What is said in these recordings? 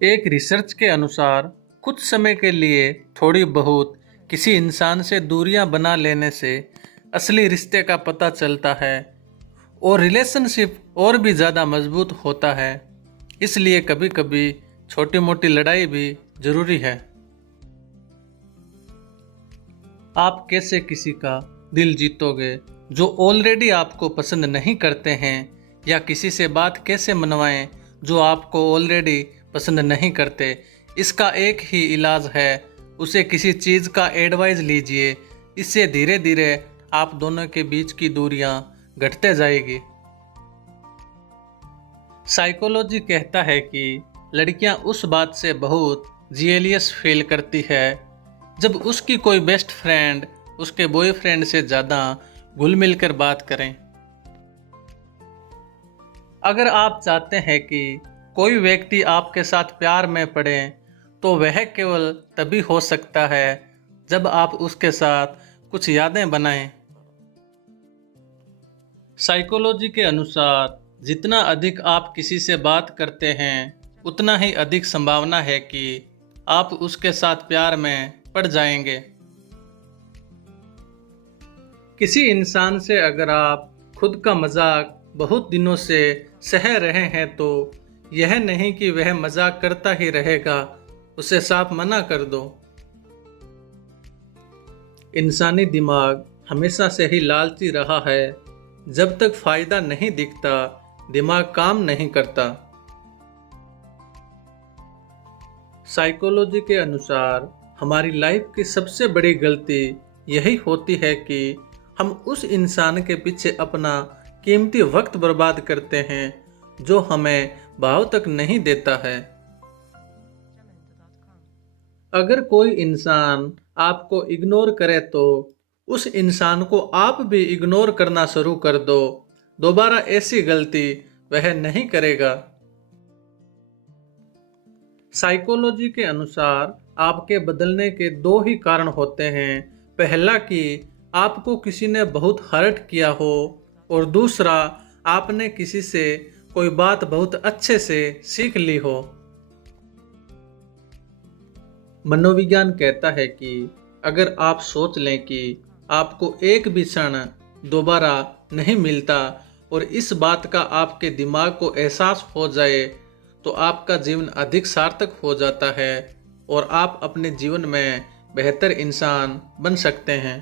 एक रिसर्च के अनुसार कुछ समय के लिए थोड़ी बहुत किसी इंसान से दूरियां बना लेने से असली रिश्ते का पता चलता है और रिलेशनशिप और भी ज़्यादा मजबूत होता है। इसलिए कभी कभी छोटी मोटी लड़ाई भी ज़रूरी है। आप कैसे किसी का दिल जीतोगे जो ऑलरेडी आपको पसंद नहीं करते हैं, या किसी से बात कैसे मनवाएं जो आपको ऑलरेडी पसंद नहीं करते। इसका एक ही इलाज है, उसे किसी चीज़ का एडवाइस लीजिए। इससे धीरे धीरे आप दोनों के बीच की दूरियां घटते जाएगी। साइकोलॉजी कहता है कि लड़कियां उस बात से बहुत जेलियस फील करती है जब उसकी कोई बेस्ट फ्रेंड उसके बॉयफ्रेंड से ज़्यादा घुल मिल कर बात करें। अगर आप चाहते हैं कि कोई व्यक्ति आपके साथ प्यार में पड़े, तो वह केवल तभी हो सकता है जब आप उसके साथ कुछ यादें बनाएं। साइकोलॉजी के अनुसार जितना अधिक आप किसी से बात करते हैं, उतना ही अधिक संभावना है कि आप उसके साथ प्यार में पड़ जाएंगे। किसी इंसान से अगर आप खुद का मजाक बहुत दिनों से सह रहे हैं, तो यह नहीं कि वह मजाक करता ही रहेगा, उसे साफ मना कर दो। इंसानी दिमाग हमेशा से ही लालची रहा है। जब तक फायदा नहीं दिखता, दिमाग काम नहीं करता। साइकोलॉजी के अनुसार हमारी लाइफ की सबसे बड़ी गलती यही होती है कि हम उस इंसान के पीछे अपना कीमती वक्त बर्बाद करते हैं जो हमें भाव तक नहीं देता है। अगर कोई इंसान आपको इग्नोर करे, तो उस इंसान को आप भी इग्नोर करना शुरू कर दो। दोबारा ऐसी गलती वह नहीं करेगा। साइकोलॉजी के अनुसार आपके बदलने के दो ही कारण होते हैं। पहला कि आपको किसी ने बहुत हर्ट किया हो, और दूसरा आपने किसी से कोई बात बहुत अच्छे से सीख ली हो। मनोविज्ञान कहता है कि अगर आप सोच लें कि आपको एक भी क्षण दोबारा नहीं मिलता, और इस बात का आपके दिमाग को एहसास हो जाए, तो आपका जीवन अधिक सार्थक हो जाता है और आप अपने जीवन में बेहतर इंसान बन सकते हैं।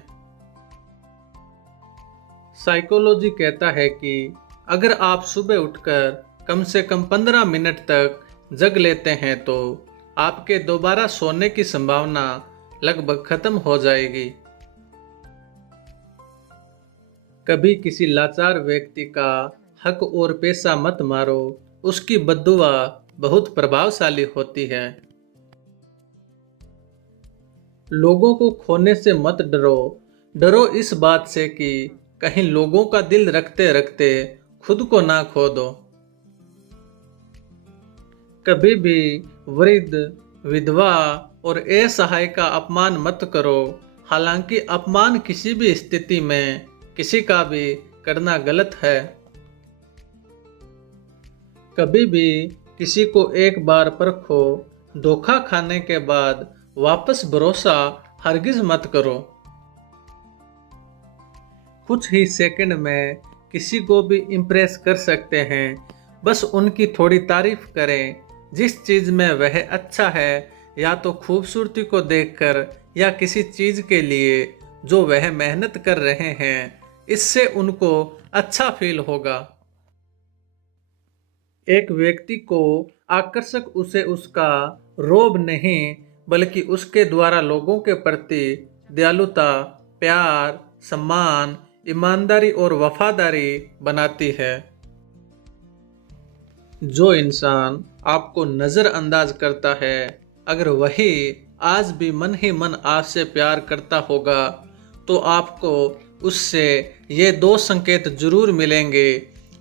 साइकोलॉजी कहता है कि अगर आप सुबह उठकर कम से कम 15 मिनट तक जग लेते हैं, तो आपके दोबारा सोने की संभावना लगभग खत्म हो जाएगी। कभी किसी लाचार व्यक्ति का हक और पैसा मत मारो, उसकी बद्दुआ बहुत प्रभावशाली होती है। लोगों को खोने से मत डरो, डरो इस बात से कि कहीं लोगों का दिल रखते रखते खुद को ना खो दो। कभी भी वृद्ध, विधवा और असहाय का अपमान मत करो। हालांकि अपमान किसी भी स्थिति में किसी का भी करना गलत है। कभी भी किसी को एक बार परखो, धोखा खाने के बाद वापस भरोसा हरगिज मत करो। कुछ ही सेकंड में किसी को भी इम्प्रेस कर सकते हैं, बस उनकी थोड़ी तारीफ करें। जिस चीज़ में वह अच्छा है, या तो खूबसूरती को देखकर या किसी चीज़ के लिए जो वह मेहनत कर रहे हैं, इससे उनको अच्छा फील होगा। एक व्यक्ति को आकर्षक उसे उसका रोब नहीं, बल्कि उसके द्वारा लोगों के प्रति दयालुता, प्यार, सम्मान, ईमानदारी और वफादारी बनाती है। जो इंसान आपको नज़रअंदाज करता है, अगर वही आज भी मन ही मन आपसे प्यार करता होगा, तो आपको उससे ये दो संकेत जरूर मिलेंगे।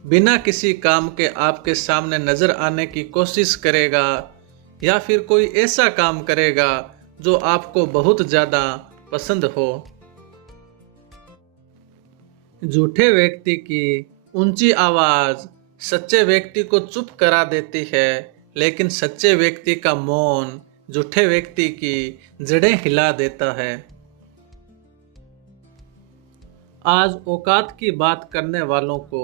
बिना किसी काम के आपके सामने नजर आने की कोशिश करेगा, या फिर कोई ऐसा काम करेगा जो आपको बहुत ज़्यादा पसंद हो। झूठे व्यक्ति की ऊंची आवाज़ सच्चे व्यक्ति को चुप करा देती है, लेकिन सच्चे व्यक्ति का मौन झूठे व्यक्ति की जड़ें हिला देता है। आज औकात की बात करने वालों को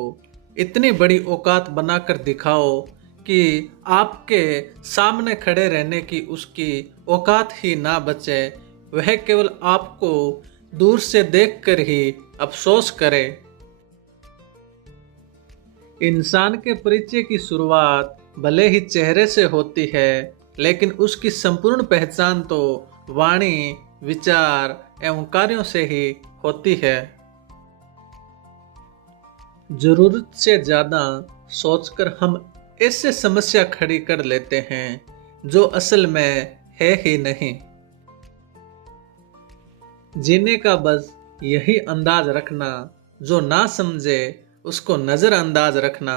इतनी बड़ी औकात बनाकर दिखाओ कि आपके सामने खड़े रहने की उसकी औकात ही ना बचे, वह केवल आपको दूर से देखकर ही अफसोस करे। इंसान के परिचय की शुरुआत भले ही चेहरे से होती है, लेकिन उसकी संपूर्ण पहचान तो वाणी, विचार एवं कार्यों से ही होती है। जरूरत से ज्यादा सोचकर हम ऐसे समस्या खड़ी कर लेते हैं जो असल में है ही नहीं। जीने का बस यही अंदाज रखना, जो ना समझे उसको नजरअंदाज रखना।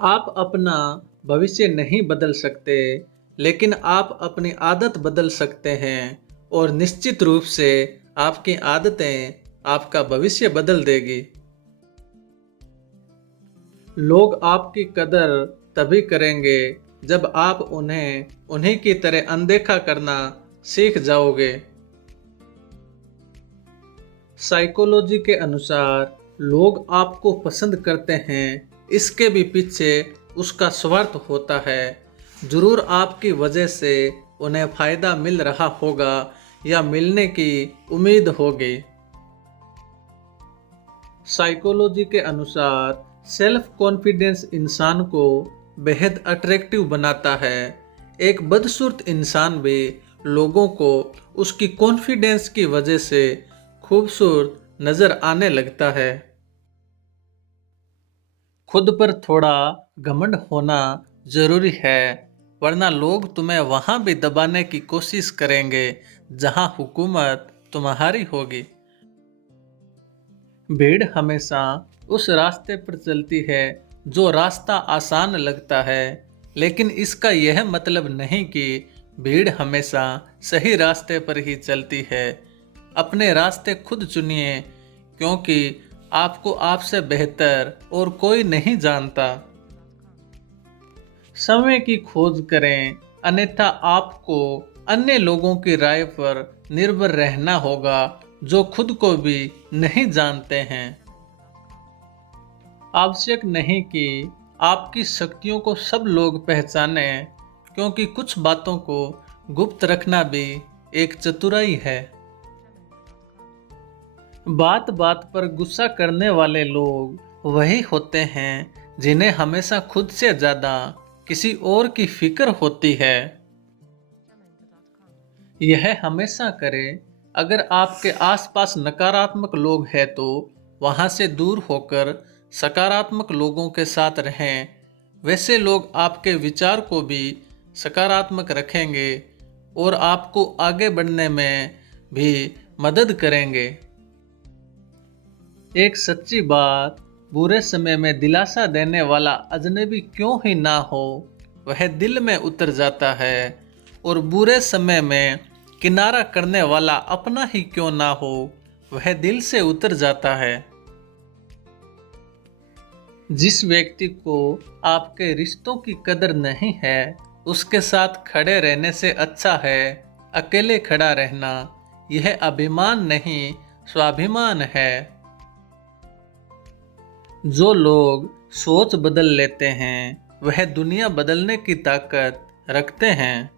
आप अपना भविष्य नहीं बदल सकते, लेकिन आप अपनी आदत बदल सकते हैं, और निश्चित रूप से आपकी आदतें आपका भविष्य बदल देगी। लोग आपकी कदर तभी करेंगे जब आप उन्हें उन्हीं की तरह अनदेखा करना सीख जाओगे। साइकोलॉजी के अनुसार लोग आपको पसंद करते हैं, इसके भी पीछे उसका स्वार्थ होता है। जरूर आपकी वजह से उन्हें फायदा मिल रहा होगा या मिलने की उम्मीद होगी। साइकोलॉजी के अनुसार सेल्फ कॉन्फिडेंस इंसान को बेहद अट्रैक्टिव बनाता है। एक बदसूरत इंसान भी लोगों को उसकी कॉन्फिडेंस की वजह से खूबसूरत नजर आने लगता है। खुद पर थोड़ा घमंड होना जरूरी है, वरना लोग तुम्हें वहां भी दबाने की कोशिश करेंगे जहां हुकूमत तुम्हारी होगी। भीड़ हमेशा उस रास्ते पर चलती है जो रास्ता आसान लगता है, लेकिन इसका यह मतलब नहीं कि भीड़ हमेशा सही रास्ते पर ही चलती है। अपने रास्ते खुद चुनिए, क्योंकि आपको आपसे बेहतर और कोई नहीं जानता। समय की खोज करें, अन्यथा आपको अन्य लोगों की राय पर निर्भर रहना होगा जो खुद को भी नहीं जानते हैं। आवश्यक नहीं कि आपकी शक्तियों को सब लोग पहचाने, क्योंकि कुछ बातों को गुप्त रखना भी एक चतुराई है। बात बात पर गुस्सा करने वाले लोग वही होते हैं जिन्हें हमेशा खुद से ज्यादा किसी और की फिक्र होती है। यह हमेशा करें, अगर आपके आसपास नकारात्मक लोग हैं तो वहां से दूर होकर सकारात्मक लोगों के साथ रहें। वैसे लोग आपके विचार को भी सकारात्मक रखेंगे और आपको आगे बढ़ने में भी मदद करेंगे। एक सच्ची बात, बुरे समय में दिलासा देने वाला अजनबी क्यों ही ना हो, वह दिल में उतर जाता है, और बुरे समय में किनारा करने वाला अपना ही क्यों ना हो, वह दिल से उतर जाता है। जिस व्यक्ति को आपके रिश्तों की कदर नहीं है, उसके साथ खड़े रहने से अच्छा है अकेले खड़ा रहना। यह अभिमान नहीं, स्वाभिमान है। जो लोग सोच बदल लेते हैं, वह दुनिया बदलने की ताकत रखते हैं।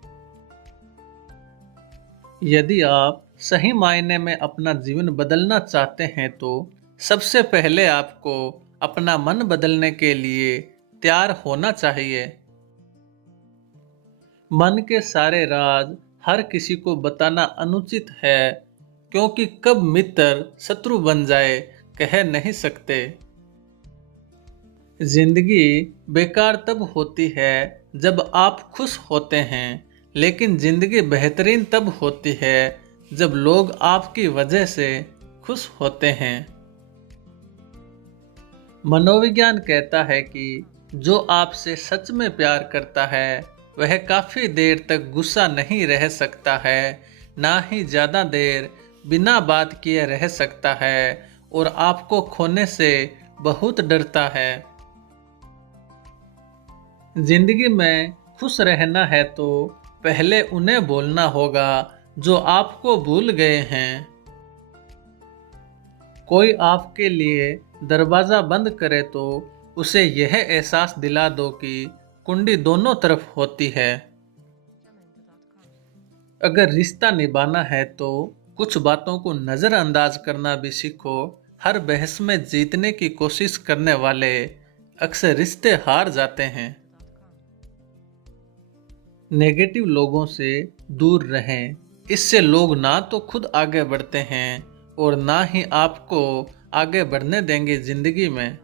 यदि आप सही मायने में अपना जीवन बदलना चाहते हैं तो सबसे पहले आपको अपना मन बदलने के लिए तैयार होना चाहिए। मन के सारे राज हर किसी को बताना अनुचित है, क्योंकि कब मित्र शत्रु बन जाए कह नहीं सकते। जिंदगी बेकार तब होती है जब आप खुश होते हैं, लेकिन जिंदगी बेहतरीन तब होती है जब लोग आपकी वजह से खुश होते हैं। मनोविज्ञान कहता है कि जो आपसे सच में प्यार करता है वह काफी देर तक गुस्सा नहीं रह सकता है, ना ही ज्यादा देर बिना बात किए रह सकता है, और आपको खोने से बहुत डरता है। जिंदगी में खुश रहना है तो पहले उन्हें बोलना होगा जो आपको भूल गए हैं। कोई आपके लिए दरवाज़ा बंद करे तो उसे यह एहसास दिला दो कि कुंडी दोनों तरफ होती है। अगर रिश्ता निभाना है तो कुछ बातों को नज़रअंदाज करना भी सीखो। हर बहस में जीतने की कोशिश करने वाले अक्सर रिश्ते हार जाते हैं। नेगेटिव लोगों से दूर रहें, इससे लोग ना तो खुद आगे बढ़ते हैं और ना ही आपको आगे बढ़ने देंगे जिंदगी में।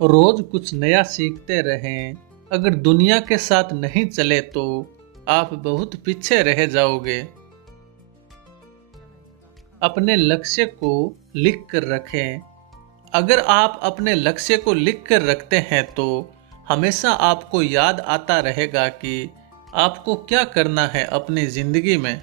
रोज कुछ नया सीखते रहें। अगर दुनिया के साथ नहीं चले तो आप बहुत पीछे रह जाओगे। अपने लक्ष्य को लिख कर रखें। अगर आप अपने लक्ष्य को लिख कर रखते हैं तो हमेशा आपको याद आता रहेगा कि आपको क्या करना है अपनी जिंदगी में।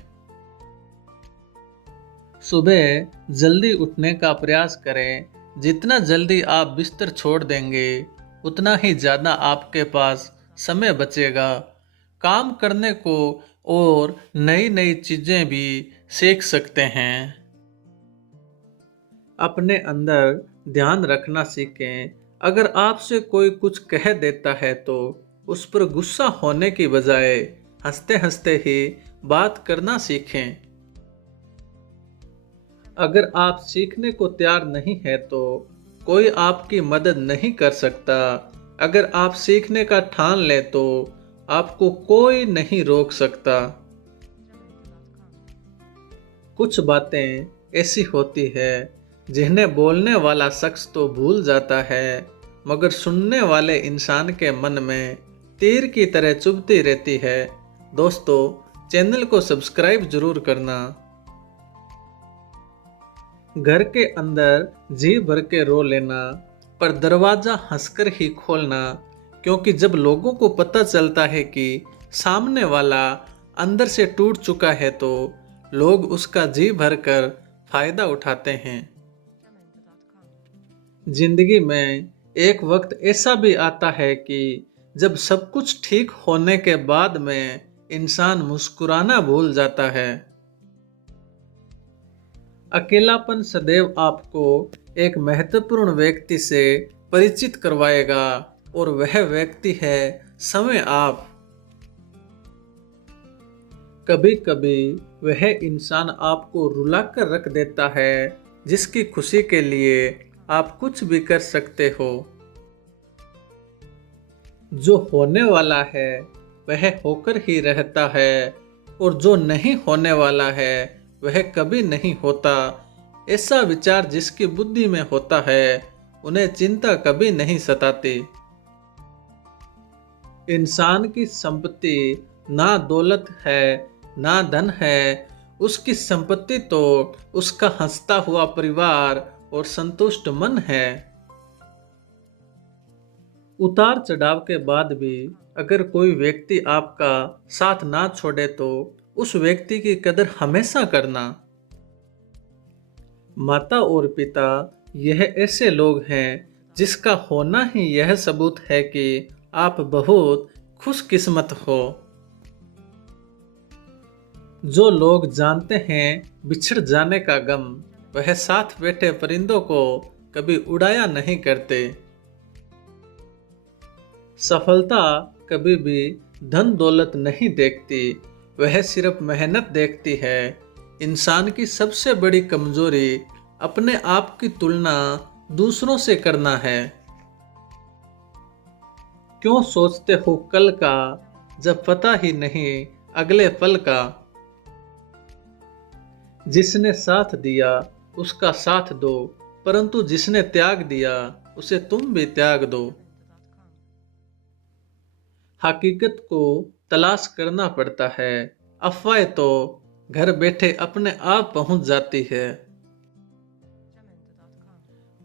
सुबह जल्दी उठने का प्रयास करें। जितना जल्दी आप बिस्तर छोड़ देंगे उतना ही ज़्यादा आपके पास समय बचेगा काम करने को और नई नई चीज़ें भी सीख सकते हैं। अपने अंदर ध्यान रखना सीखें। अगर आपसे कोई कुछ कह देता है तो उस पर गुस्सा होने की बजाय हंसते हंसते ही बात करना सीखें। अगर आप सीखने को तैयार नहीं है तो कोई आपकी मदद नहीं कर सकता। अगर आप सीखने का ठान ले तो आपको कोई नहीं रोक सकता। कुछ बातें ऐसी होती है जिन्हें बोलने वाला शख्स तो भूल जाता है मगर सुनने वाले इंसान के मन में तीर की तरह चुभती रहती है। दोस्तों, चैनल को सब्सक्राइब जरूर करना। घर के अंदर जी भर के रो लेना पर दरवाजा हंसकर ही खोलना, क्योंकि जब लोगों को पता चलता है कि सामने वाला अंदर से टूट चुका है तो लोग उसका जी भर कर फायदा उठाते हैं। जिंदगी में एक वक्त ऐसा भी आता है कि जब सब कुछ ठीक होने के बाद में इंसान मुस्कुराना भूल जाता है। अकेलापन सदैव आपको एक महत्वपूर्ण व्यक्ति से परिचित करवाएगा और वह व्यक्ति है समय आप। कभी कभी वह इंसान आपको रुलाकर रख देता है जिसकी खुशी के लिए आप कुछ भी कर सकते हो। जो होने वाला है वह होकर ही रहता है और जो नहीं होने वाला है वह कभी नहीं होता। ऐसा विचार जिसकी बुद्धि में होता है उन्हें चिंता कभी नहीं सताती। इंसान की संपत्ति ना दौलत है ना धन है, उसकी संपत्ति तो उसका हंसता हुआ परिवार और संतुष्ट मन है। उतार चढ़ाव के बाद भी अगर कोई व्यक्ति आपका साथ ना छोड़े तो उस व्यक्ति की कदर हमेशा करना। माता और पिता यह ऐसे लोग हैं जिसका होना ही यह सबूत है कि आप बहुत खुशकिस्मत हो। जो लोग जानते हैं बिछड़ जाने का गम, वह साथ बैठे परिंदों को कभी उड़ाया नहीं करते। सफलता कभी भी धन दौलत नहीं देखती, वह सिर्फ मेहनत देखती है। इंसान की सबसे बड़ी कमजोरी अपने आप की तुलना दूसरों से करना है। क्यों सोचते हो कल का जब पता ही नहीं अगले पल का। जिसने साथ दिया उसका साथ दो, परंतु जिसने त्याग दिया उसे तुम भी त्याग दो। हकीकत को तलाश करना पड़ता है, अफवाहें तो घर बैठे अपने आप पहुंच जाती है।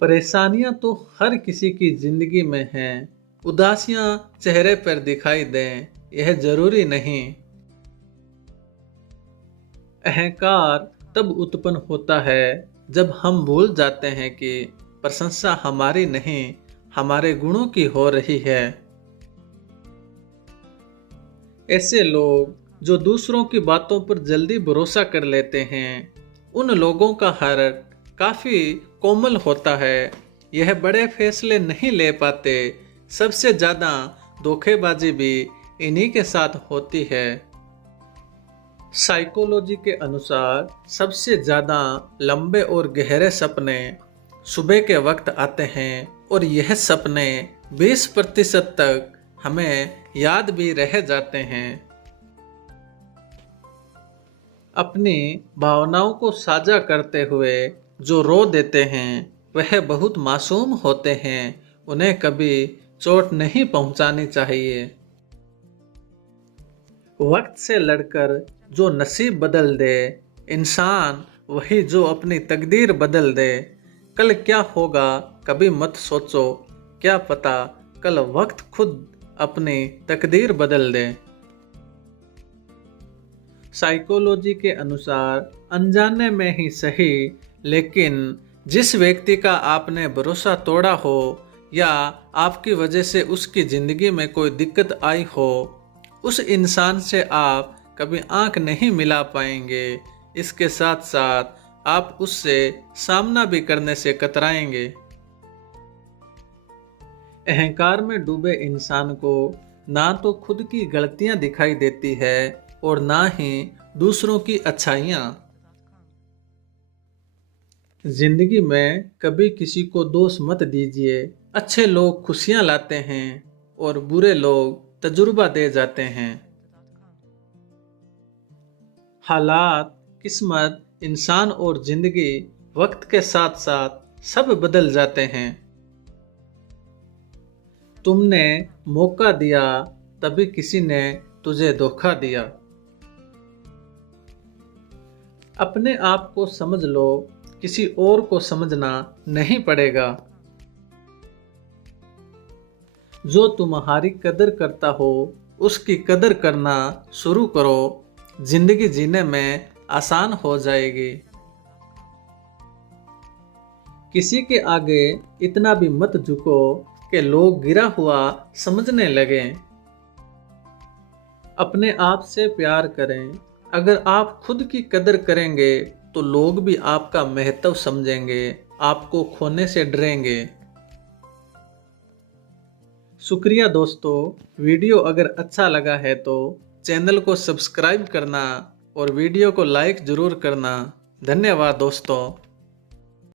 परेशानियां तो हर किसी की जिंदगी में हैं, उदासियां चेहरे पर दिखाई दें यह जरूरी नहीं। अहंकार तब उत्पन्न होता है जब हम भूल जाते हैं कि प्रशंसा हमारी नहीं हमारे गुणों की हो रही है। ऐसे लोग जो दूसरों की बातों पर जल्दी भरोसा कर लेते हैं, उन लोगों का हार्ट काफ़ी कोमल होता है। यह बड़े फैसले नहीं ले पाते। सबसे ज़्यादा धोखेबाजी भी इन्हीं के साथ होती है। साइकोलॉजी के अनुसार सबसे ज़्यादा लंबे और गहरे सपने सुबह के वक्त आते हैं और यह सपने 20% तक हमें याद भी रह जाते हैं। अपनी भावनाओं को साझा करते हुए जो रो देते हैं वह बहुत मासूम होते हैं। उन्हें कभी चोट नहीं पहुंचानी चाहिए। वक्त से लड़कर जो नसीब बदल दे, इंसान वही जो अपनी तकदीर बदल दे। कल क्या होगा कभी मत सोचो, क्या पता कल वक्त खुद अपनी तकदीर बदल दे। साइकोलॉजी के अनुसार अनजाने में ही सही, लेकिन जिस व्यक्ति का आपने भरोसा तोड़ा हो या आपकी वजह से उसकी ज़िंदगी में कोई दिक्कत आई हो, उस इंसान से आप कभी आंख नहीं मिला पाएंगे। इसके साथ साथ आप उससे सामना भी करने से कतराएंगे। अहंकार में डूबे इंसान को ना तो खुद की गलतियां दिखाई देती है और ना ही दूसरों की अच्छाइयाँ। जिंदगी में कभी किसी को दोष मत दीजिए। अच्छे लोग खुशियां लाते हैं और बुरे लोग तजुर्बा दे जाते हैं। हालात, किस्मत, इंसान और जिंदगी वक्त के साथ साथ सब बदल जाते हैं। तुमने मौका दिया तभी किसी ने तुझे धोखा दिया। अपने आप को समझ लो, किसी और को समझना नहीं पड़ेगा। जो तुम्हारी कदर करता हो उसकी कदर करना शुरू करो। जिंदगी जीने में आसान हो जाएगी। किसी के आगे इतना भी मत झुको कि लोग गिरा हुआ समझने लगे। अपने आप से प्यार करें। अगर आप खुद की कदर करेंगे तो लोग भी आपका महत्व समझेंगे, आपको खोने से डरेंगे। शुक्रिया दोस्तों, वीडियो अगर अच्छा लगा है तो चैनल को सब्सक्राइब करना और वीडियो को लाइक ज़रूर करना। धन्यवाद दोस्तों।